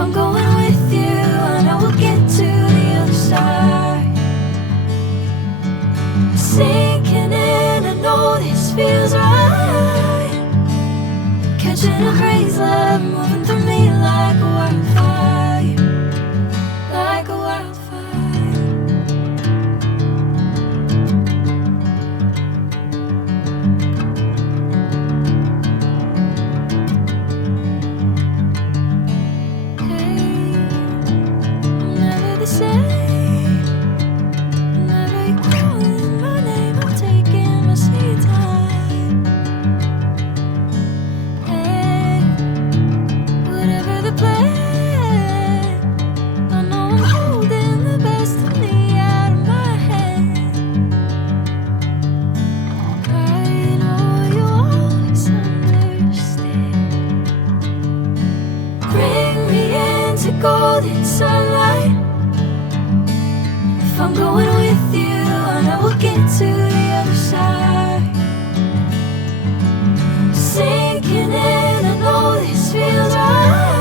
I'm going with you, I know we'll get to the other side. Sinking in, I know this feels right. Catching a crazy love, moving through me like a wildfire, like a wildfire. Golden sunlight. If I'm going with you, I know we'll get to the other side. Sinking in, I know this feels right.